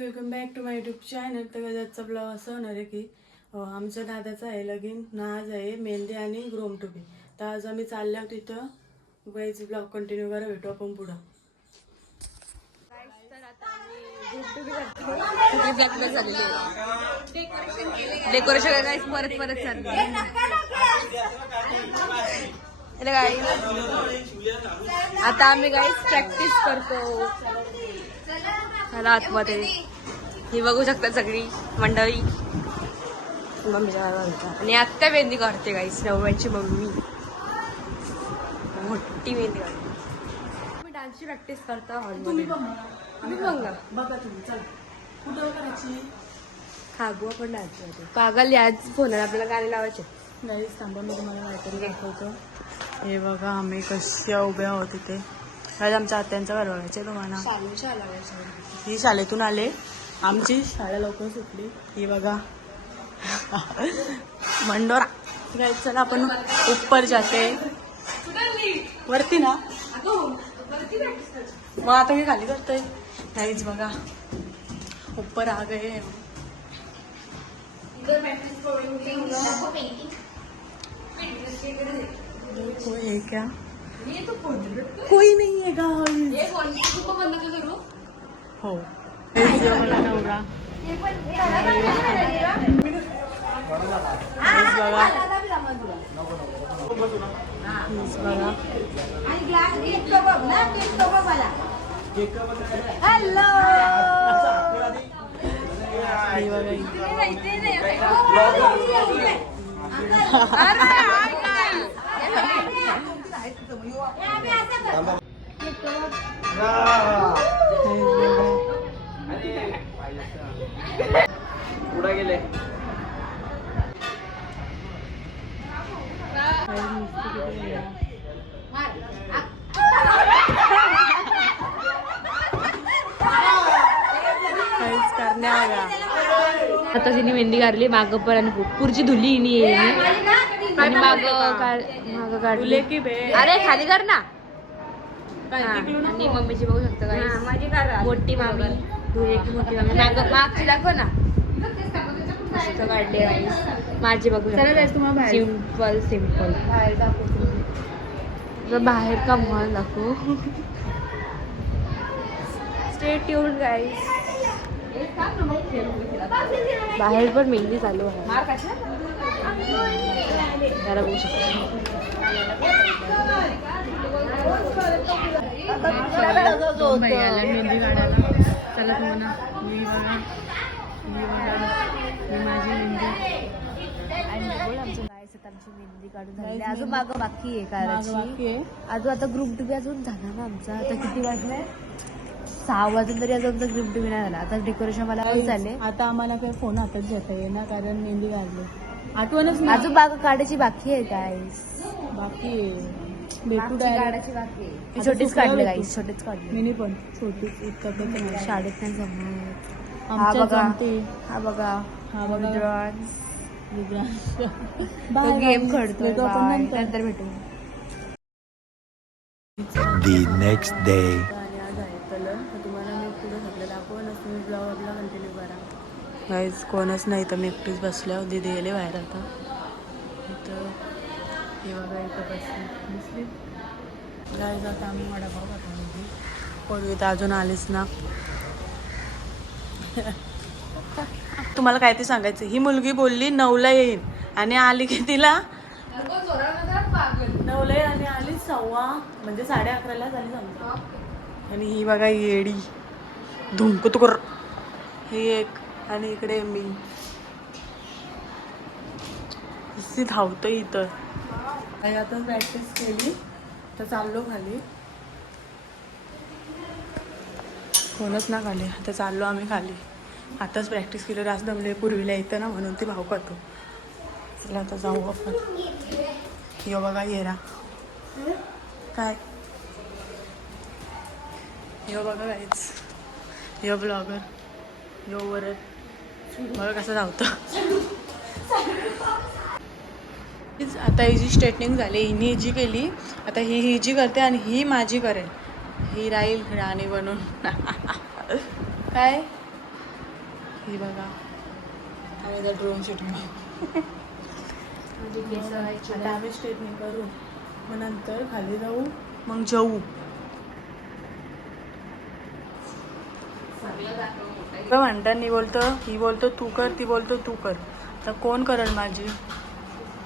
Welcome back to my YouTube channel. तर गजाचा blog असं होणार आहे की आमच्या दादाचं आहे लगीन ना, आज आहे मेहंदी आणि ग्रोमटोपी. तर आज आम्ही चाललो आहोत तिथं. गाईच ब्लॉग कंटिन्यू करा, भेटू आपण पुढं. डेकोरेशन परत परत चाललं. आता आम्ही गाईस प्रॅक्टिस करतो आतमध्ये. ही बघू शकता सगळी मंडळी. आणि आत्ता मेहंदी काढते गाईस, नवऱ्याची मम्मी मोठी मेहंदी काढते. मी डान्सची प्रॅक्टिस करता हॉलमध्ये. बघा तुम्ही चल कुठं करायची खागू आपण डान्समध्ये. पागल याच फोनवर आपल्याला गाणे लावायचे. गाईस थांबा, मी तुम्हाला काहीतरी दाखवतो. हे बघा आम्ही कशा उभ्या आहोत तिथे. आज आमच्या आत्यांचं घर बघायचं तुम्हाला. ही शाळेतून आले, आमची शाळा लवकर सुटली. ही बघा मंडोरा. गाईस चला आपण ऊपर जाते वरती ना. मग आता मी खाली करतोय. गाईस बघा ऊपर आ गए. कोई है क्या? कोई नहीं है गाइस. हो नवरा पुढे गेले. आता तिने मेहंदी काढली मागं पण आणि पुढची धुली हिनी आणि मागं काढली. अरे खाली कर ना. आणि मम्मीची बघू शकता काय मोठी मामी धुले की मोठी मामी. मागची दाखव ना. मस्त काढले माझी बघू शकता. Simple simple. बाहेर का मॉल दाखवू. स्टे ट्यून्ड गाईस. बाहेर पण मेहंदी चालू आहे. जरा बघू शकता. मेहंदी काढायला चला तुम्हाला. मी बघा माझी मेहंदी. आमची मेहंदी काढून झाली. अजून मागं बाकी आहे करायची. अजून आता ग्रुप टू बी अजून झाला ना आमचा. आता किती वाजले? 6 वाजून तरी अजून ग्रुप टू बी नाही झाला. आता डेकोरेशन मला झाले. आता आम्हाला काही फोन हातात घेता येईल ना, कारण मेहंदी काढली. आठवणच अजून बाग काढायची बाकी आहे गाईस. बाकी भेटू काढायची बाकी आहे. छोटीच काढले गाईस, छोटीच काढले. मिनी पण छोटीच इतकं शाळेत नाही जमत. हा बघा हा बघा हा बघा गेम खेळतोय. नंतर भेटू. The next day. तुम्हाला मी पुढे सगळं दाखवूनच तुम्ही ब्लॉग आपला कंटिन्यू करा. काहीच कोणच नाही तर मी एकटीच बसल्या. दीदी गेले बाहेर. आता इथं हे बघा इथं दिसली गाईज. आता आम्ही वडापाव खातो. पोरगी तर अजून आलीच ना. तुम्हाला काय ते सांगायचं. ही मुलगी बोलली 9ला येईन आणि आली की तिला 9ला येईल आणि आली 11:15 म्हणजे 11:30 झाली समजा. आणि ही बघा येडी धुमकुतकुर. ही एक आणि इकडे मी धावतोय इथं. आता प्रॅक्टिस केली तर चाललो खाली. कोणच ना खाली. आता चाललो आम्ही खाली. आताच प्रॅक्टिस केली. रास दमले. पूर्वीला येतं ना म्हणून ती भाव करतो. चला आता जाऊ आपण. यो बघा येरा काय. यो बघा काहीच. यो ब्लॉगर. यो वरत बघा कसं धावतं. आता ही जी स्ट्रेटनिंग झाली हिने जी केली. आता ही जी करते आणि ही माझी करेल. ही राहील राणी बनून. काय ही बघा आम्ही ड्रोन शूटिंग आता आम्ही स्ट्रेटनिंग करू मग नंतर खाली जाऊ मग जाऊ. म्हणतात ही बोलतो तू कर ती बोलतो तू कर तर कोण करल माझी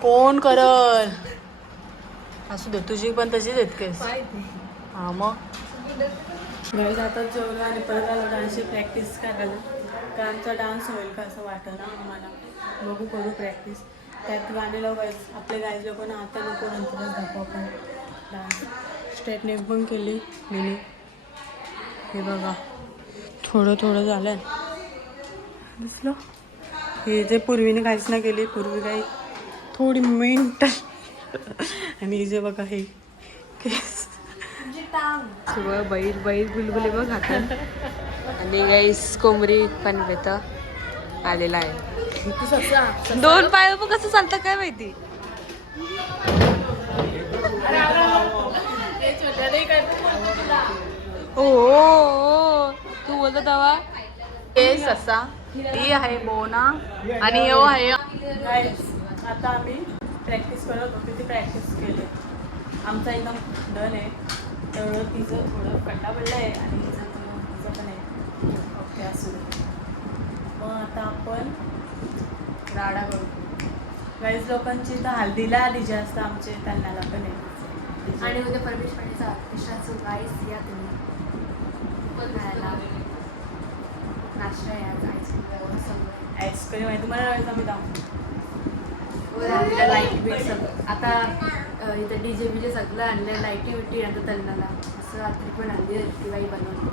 कोण करल असू दे तुझी पण तशीच आहेत केस हां मग घरी जातात जेवलं आणि परत आलो डान्सची प्रॅक्टिस करायला तर आमचा डान्स होईल का असं वाटतं ना आम्हाला बघू करू प्रॅक्टिस त्यात गाणे लावायचं आपले गायज लोक ना आता नको नंतरच दाखवू आपण डान्स स्ट्रेटनिंग पण केली मिनी हे बघा थोडं थोडं झालं दिसलं हे जे पूर्वीने काहीच नाही केली पूर्वी काही थोडी मेंटल आणि हे जे बघा हे केस बैल बैल बुलबुले बघ खातात आणि गाईस कोंबडी पण येतं आलेला आहे 2 पाय पण कसं चालतं काय माहिती ओ तू बोलतो तेव्हा हे ससा ती आहे बोना आणि यो आहे आता आम्ही प्रॅक्टिस करत होतो ती प्रॅक्टिस केली आमचा एकदम डन आहे तर तिचं थोडं कंटा पडलं आहे आणि तिचं पण आहे ओके असू दे मग आता आपण राडा करू गाईज लोकांची तर हल्दीला आली जास्त आमचे त्यांना पण आहे आणि उद्या परमेश्वराचा कृष्णाचं गाईस या तुम्ही नाश्ता या जायचं आईस्क्रीम आहे तुम्हाला राहायचं आम्ही दाखवू लाईट बीट सगळं आता इथं डीजे बीजे सगळं आणलं लाईटी विटी नंतर तलनाला असं रात्री पण आणली ती बाई बनवली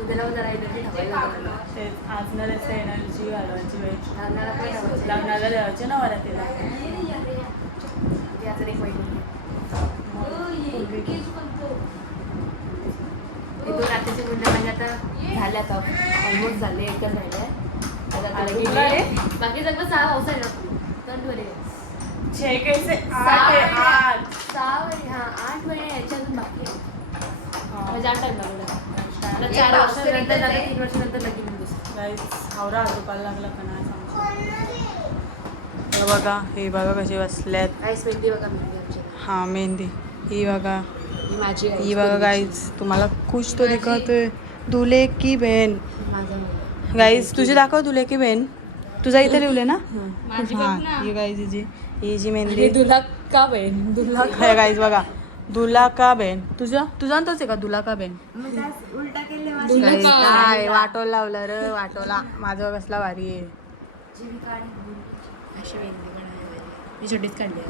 उद्याला जरा एनर्जी ठेवायला ते आज न त्याचं एनर्जी घालवायची वेळ लग्नाला पण ठेवायचं लग्नाला द्यायचे ना मला तिला ते आता एक महिने इथून रात्रीचे मुंडे म्हणजे आता झाल्या आता ऑलमोस्ट झाले एकदम राहिले बाकी सगळं 6 पाऊस आहे ना पण बरे 6 कैसे 8 8 महिने याच्यातून बाकी आहे म्हणजे 8 टाइम लागला 4 वर्षानंतर 3 वर्षानंतर लगीन गाईस हावरा दुपार लागला का नाही सांगू बघा हे बघा कसे बसल्यात गाईस मेहंदी बघा मेहंदी आमची हां मेहंदी ही बघा माझी ही बघा गाईज तुम्हाला खुश तो दिखतोय दुले की बहीण गाईज तुझी दाखव दुले की बहीण तुझा इथे लिवले ना हां ही गाईज ही जी मेहंदी दुला का बहीण दुला काय गाईज बघा दुला का बहीण तुझा तोच आहे का दुला का बहीण उलटा केले Guys, काय वाटोला लावलं र वाटोला माझं कसला भारी आहे अशी मेहंदी बनवायला मी छोटीच काढली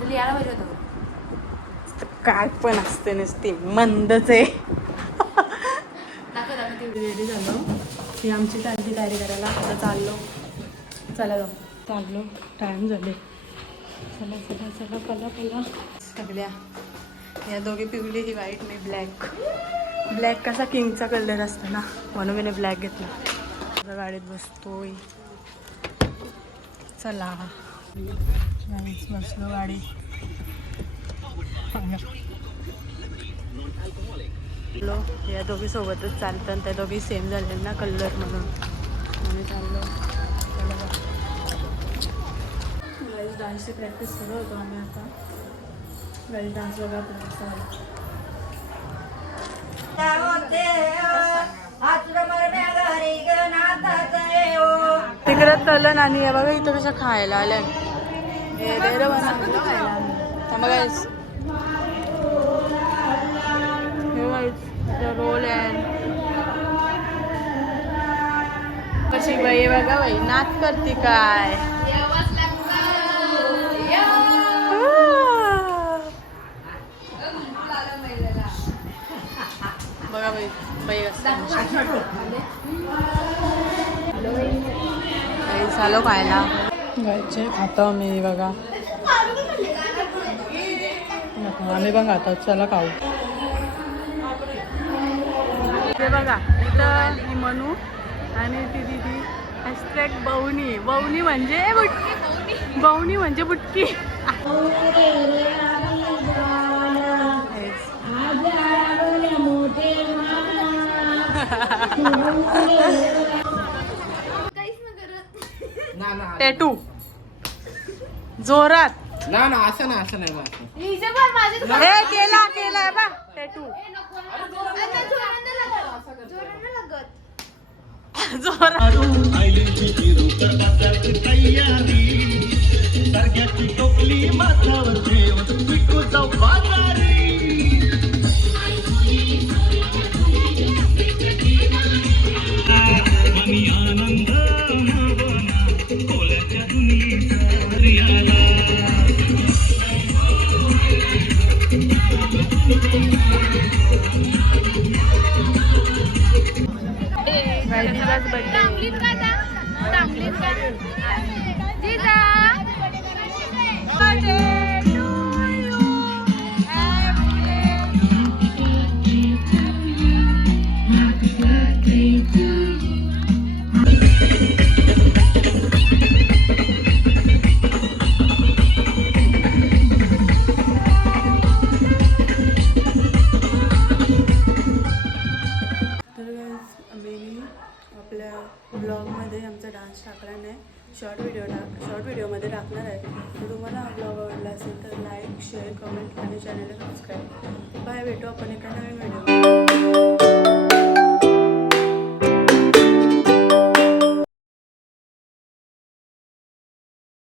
तुला यायला पाहिजे होतं काय पण असते नसते मंदच आहे दाखव रेडी झालो ही आमची टाळची तयारी करायला आता चाललो चला जाऊ चाललो टाईम झाले चला चला चला पला पला सगळ्या या दोघी पिवली ही व्हाईट मी ब्लॅक कसा किंगचा कलर असतो ना म्हणून मी ब्लॅक घेतला गाडीत बसतोय चला बसलो गाडी या दोघी सोबतच चालतात त्या दोघी सेम झाले ना कलर म्हणून आम्ही चाललो गाईज डान्सची प्रॅक्टिस करत होतो आम्ही आता गाईज डान्स बघा तिकडं तलन आणि हे बघा इथं कशा खायला आल्या हे दे बनवलं खायला मग गाईज रोल कशी बाई बघा बाई नाच करते काय बघा बाई बाई झालो खायला गायचे खातो मी बघा आम्ही पण खातो चला खाऊ हे बघा इथं ही मनू आणि ती दिदी हॅशटॅग बवनी म्हणजे बुटकी टॅटू जोरात ना ना असं नाही बा. हे केलाय बा टॅटू जोरात ब्लॉगमध्ये आमचा डान्स टाकला नाही, शॉर्ट व्हिडिओमध्ये टाकणार आहे. तर तुम्हाला हा ब्लॉग आवडला असेल तर लाईक शेअर कमेंट आणि चॅनलला सबस्क्राईब. बाय, भेटू आपण एका नवीन व्हिडिओ.